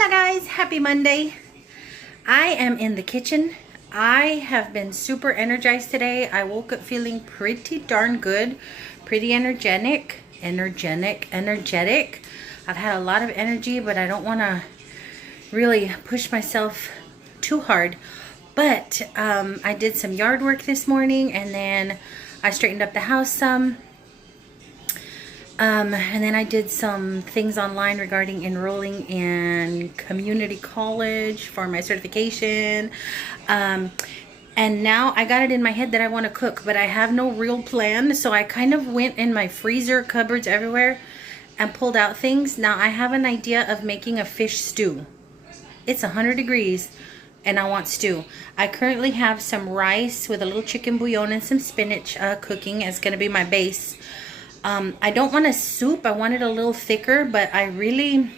Hola guys, happy Monday. I am in the kitchen. I have been super energized today. I woke up feeling pretty darn good, pretty energetic. I've had a lot of energy, but I don't want to really push myself too hard. But I did some yard work this morning, and then I straightened up the house some. And then I did some things online regarding enrolling in community college for my certification. And now I got it in my head that I want to cook, but I have no real plan. So I kind of went in my freezer, cupboards, everywhere, and pulled out things. Now I have an idea of making a fish stew. It's 100 degrees and I want stew. I currently have some rice with a little chicken bouillon and some spinach cooking. It's going to be my base. I don't want a soup. I want it a little thicker, but I've made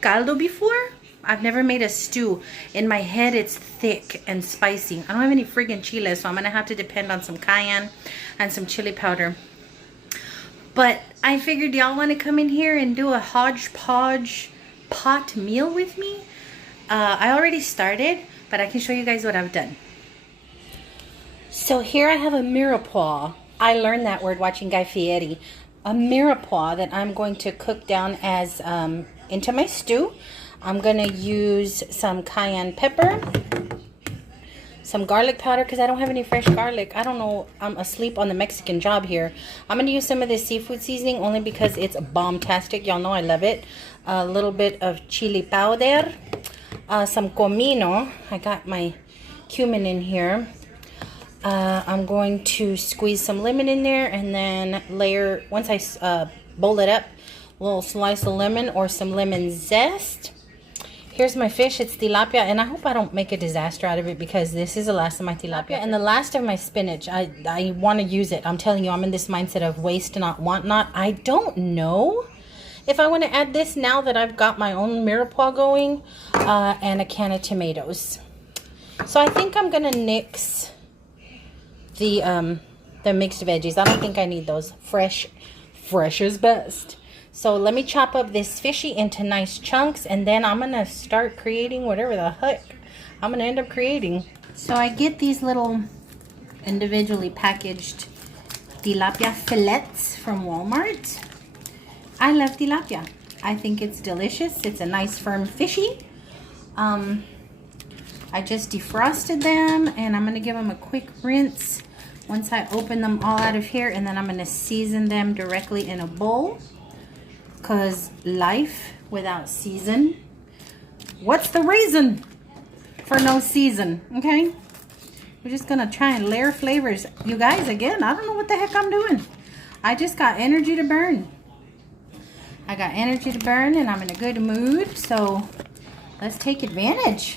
caldo before. I've never made a stew. In my head, it's thick and spicy. I don't have any friggin' chile, so I'm going to have to depend on some cayenne and some chili powder. But I figured y'all want to come in here and do a hodgepodge pot meal with me. I already started, but I can show you guys what I've done. So here I have a mirepoix. I learned that word watching Guy Fieri. A mirepoix that I'm going to cook down as into my stew. I'm going to use some cayenne pepper, some garlic powder because I don't have any fresh garlic. I don't know. I'm asleep on the Mexican job here. I'm going to use some of this seafood seasoning only because it's bomb-tastic. Y'all know I love it. A little bit of chili powder, some comino. I got my cumin in here. I'm going to squeeze some lemon in there and then layer, once I bowl it up, a little slice of lemon or some lemon zest. Here's my fish. It's tilapia, and I hope I don't make a disaster out of it because this is the last of my tilapia and the last of my spinach. I want to use it. I'm telling you, I'm in this mindset of waste not, want not. I don't know if I want to add this now that I've got my own mirepoix going and a can of tomatoes. So I think I'm going to nix the mixed veggies. I don't think I need those. Fresh is best. So let me chop up this fishy into nice chunks, and then I'm gonna start creating whatever the heck I'm gonna end up creating. So I get these little individually packaged tilapia fillets from Walmart. I love tilapia. I think it's delicious. It's a nice firm fishy. I just defrosted them, and I'm gonna give them a quick rinse once I open them all out of here, and then I'm gonna season them directly in a bowl, because life without season, what's the reason for no season? Okay, we're just gonna try and layer flavors. You guys, again, I don't know what the heck I'm doing. I just got energy to burn. I got energy to burn, and I'm in a good mood, so let's take advantage.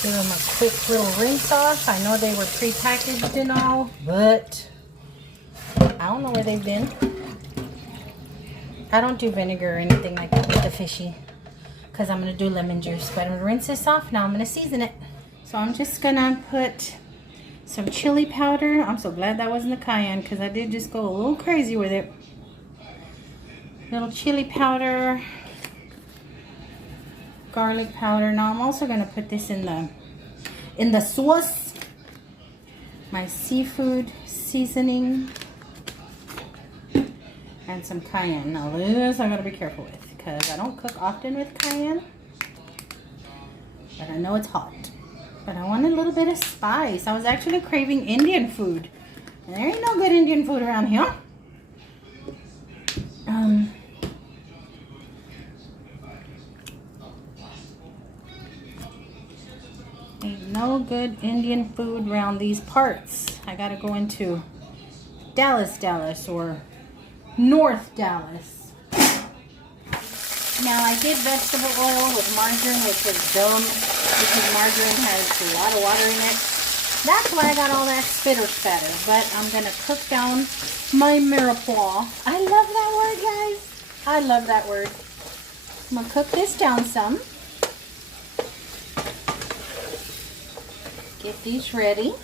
Give them a quick little rinse off. I know they were pre-packaged and all, but I don't know where they've been. I don't do vinegar or anything like that with the fishy because I'm going to do lemon juice. But I'm going to rinse this off. Now I'm going to season it. So I'm just going to put some chili powder. I'm so glad that wasn't the cayenne because I did just go a little crazy with it. Little chili powder. Garlic powder. Now I'm also going to put this in the sauce. My seafood seasoning and some cayenne. Now this I got to be careful with because I don't cook often with cayenne, but I know it's hot. But I want a little bit of spice. I was actually craving Indian food, and there ain't no good Indian food around here. Ain't no good Indian food around these parts. I gotta go into Dallas, or North Dallas. Now I did vegetable oil with margarine, which was dumb because margarine has a lot of water in it. That's why I got all that spitter spatter. But I'm gonna cook down my mirepoix. I love that word, guys. I love that word. I'm gonna cook this down some. Get these ready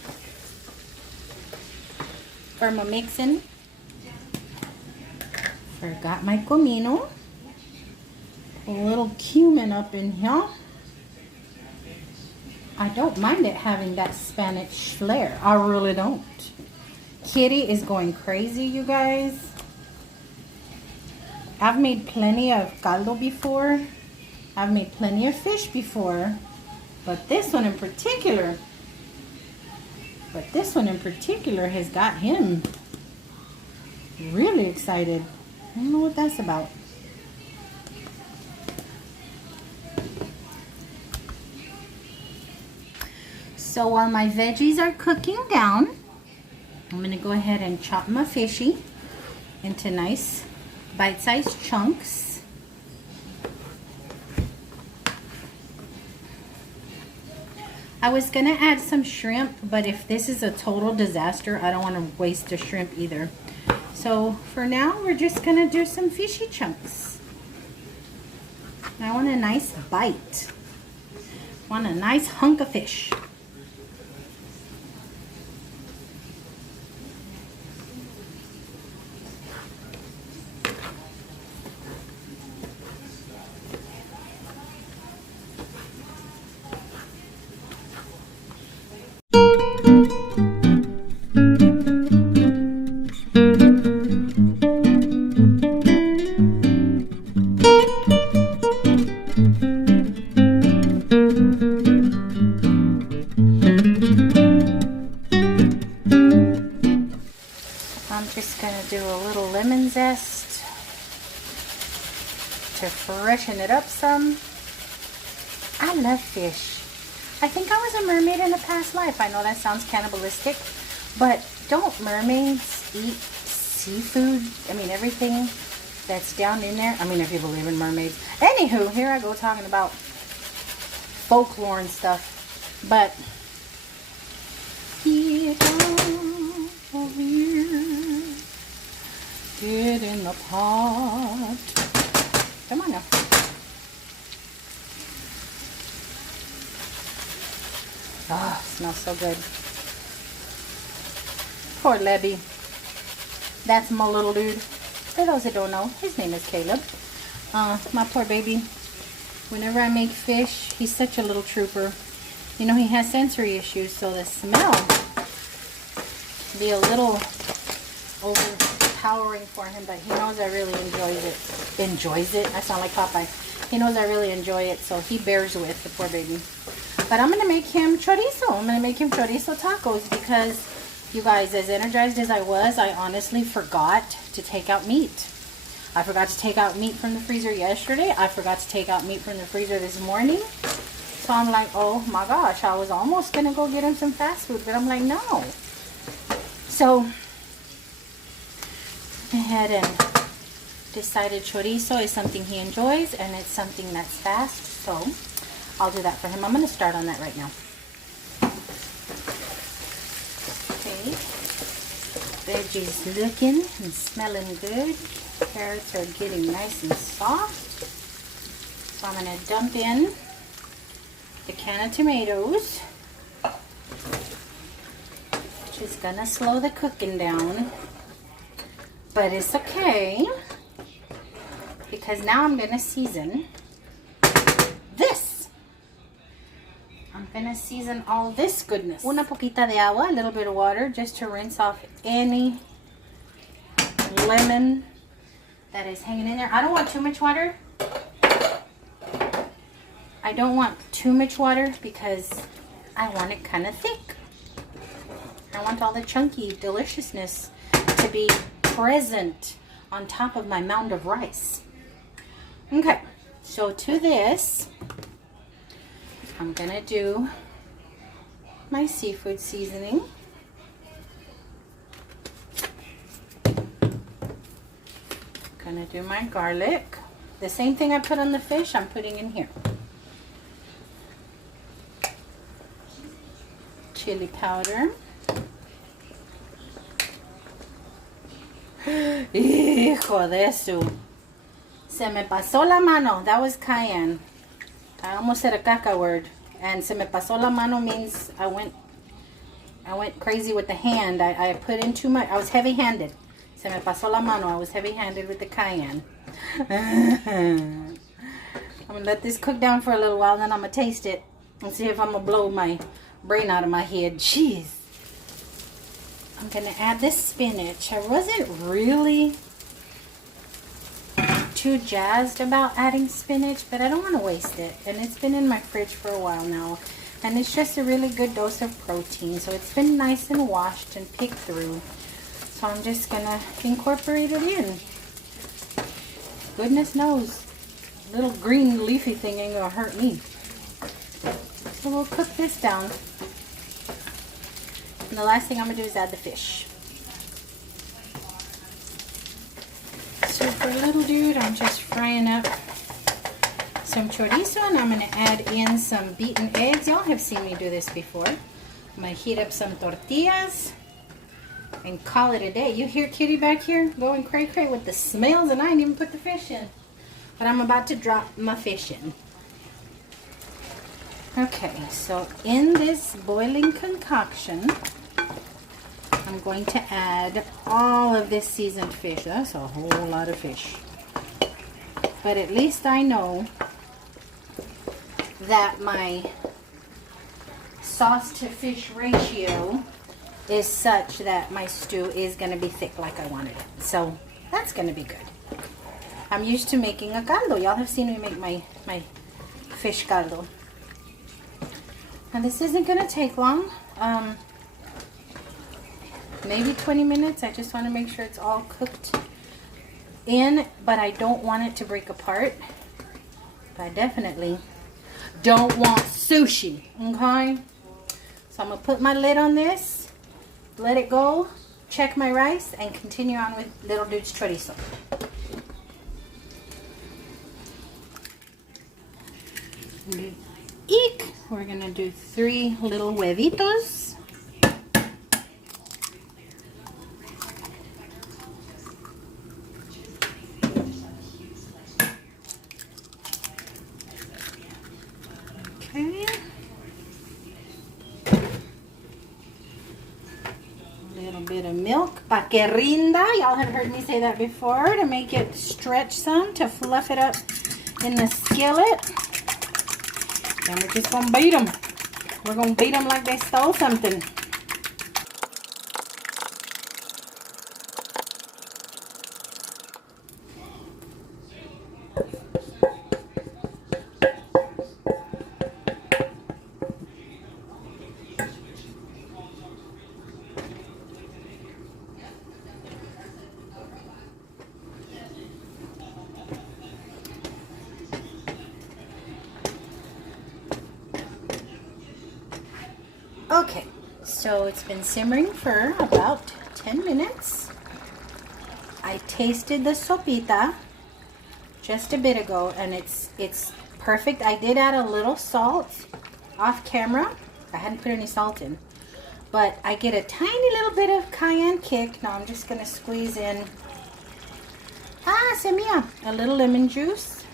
for my mixing. Forgot my comino. A little cumin up in here. I don't mind it having that Spanish flair. I really don't. Kitty is going crazy, you guys. I've made plenty of caldo before. I've made plenty of fish before. But this one in particular has got him really excited. I don't know what that's about. So while my veggies are cooking down, I'm going to go ahead and chop my fishy into nice bite-sized chunks. I was going to add some shrimp, but if this is a total disaster, I don't want to waste the shrimp either. So for now, we're just going to do some fishy chunks. I want a nice bite. I want a nice hunk of fish. I'm just going to do a little lemon zest to freshen it up some. I love fish. I think I was a mermaid in a past life. I know that sounds cannibalistic, but don't mermaids eat seafood? I mean, everything that's down in there. I mean, if you believe in mermaids. Anywho, here I go talking about folklore and stuff. But get over here. Get in the pot. Come on now. Ah, oh, smells so good. Poor Lebby. That's my little dude. For those that don't know, his name is Caleb. My poor baby. Whenever I make fish, he's such a little trooper. You know, he has sensory issues, so the smell can be a little overpowering for him, but he knows I really enjoys it. I sound like Popeye. He knows I really enjoy it, so he bears with the poor baby. But I'm going to make him chorizo. I'm going to make him chorizo tacos because, you guys, as energized as I was, I honestly forgot to take out meat. I forgot to take out meat from the freezer yesterday. I forgot to take out meat from the freezer this morning. So I'm like, oh my gosh, I was almost going to go get him some fast food, but I'm like, no. So, I went ahead and decided chorizo is something he enjoys and it's something that's fast, so I'll do that for him. I'm going to start on that right now. Okay. Veggies looking and smelling good. Carrots are getting nice and soft. So I'm going to dump in the can of tomatoes, which is going to slow the cooking down. But it's okay, because now I'm going to season this. I'm going to season all this goodness. Una poquita de agua, a little bit of water, just to rinse off any lemon that is hanging in there. I don't want too much water. I don't want too much water because I want it kind of thick. I want all the chunky deliciousness to be present on top of my mound of rice. Okay, so to this, I'm gonna do my seafood seasoning. Gonna do my garlic. The same thing I put on the fish, I'm putting in here. Chili powder. Hijo de su. Se me pasó la mano. That was cayenne. I almost said a caca word. And se me pasó la mano means I went crazy with the hand. I put in too much. I was heavy-handed. Se me pasó la mano. I was heavy-handed with the cayenne. I'm going to let this cook down for a little while, and then I'm going to taste it and see if I'm going to blow my brain out of my head. Jeez. I'm going to add this spinach. I wasn't really too jazzed about adding spinach, but I don't want to waste it. And it's been in my fridge for a while now. And it's just a really good dose of protein. So it's been nice and washed and picked through. So I'm just going to incorporate it in. Goodness knows, little green leafy thing ain't going to hurt me. So we'll cook this down. And the last thing I'm going to do is add the fish. So for little dude, I'm just frying up some chorizo, and I'm going to add in some beaten eggs. Y'all have seen me do this before. I'm going to heat up some tortillas and call it a day. You hear Kitty back here going cray-cray with the smells, and I didn't even put the fish in. But I'm about to drop my fish in. Okay, so in this boiling concoction, I'm going to add all of this seasoned fish. That's a whole lot of fish. But at least I know that my sauce to fish ratio is such that my stew is going to be thick like I wanted it. So that's going to be good. I'm used to making a caldo. Y'all have seen me make my fish caldo. And this isn't going to take long. Maybe 20 minutes. I just want to make sure it's all cooked in, but I don't want it to break apart. But I definitely don't want sushi, okay? So I'm going to put my lid on this, let it go, check my rice, and continue on with little dude's chorizo. Eek! We're going to do 3 little huevitos. Okay. A little bit of milk, pa que rinda. Y'all have heard me say that before, to make it stretch some, to fluff it up in the skillet. Then we're just gonna beat them. We're gonna beat them like they stole something. Okay, so it's been simmering for about 10 minutes. I tasted the sopita just a bit ago, and it's perfect. I did add a little salt off camera. I hadn't put any salt in, but I get a tiny little bit of cayenne kick. Now I'm just gonna squeeze in semilla, a little lemon juice.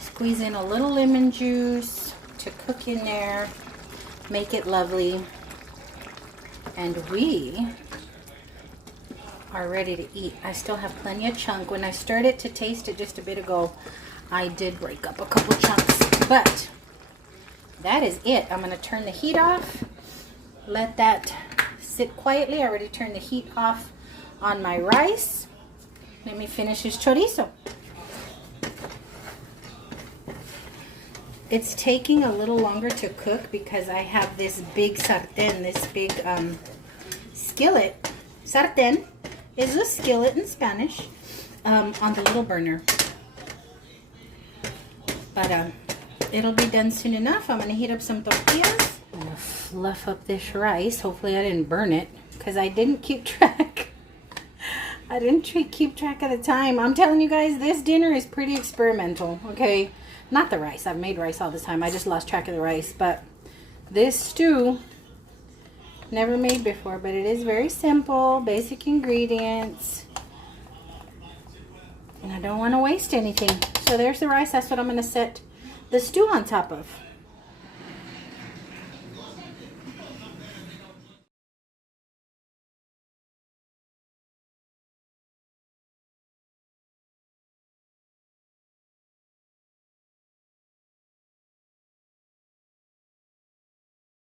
Squeeze in a little lemon juice to cook in there, make it lovely, and we are ready to eat. I still have plenty of chunk. When I started to taste it just a bit ago, I did break up a couple chunks, but that is it. I'm going to turn the heat off, let that sit quietly. I already turned the heat off on my rice. Let me finish this chorizo. It's taking a little longer to cook because I have this big sartén, this big skillet. Sartén is a skillet in Spanish, on the little burner. But it'll be done soon enough. I'm going to heat up some tortillas. I'm going to fluff up this rice. Hopefully I didn't burn it because I didn't keep track. I didn't keep track of the time. I'm telling you guys, this dinner is pretty experimental, okay? Not the rice. I've made rice all the time. I just lost track of the rice. But this stew, never made before, but it is very simple, basic ingredients. And I don't want to waste anything. So there's the rice. That's what I'm going to set the stew on top of.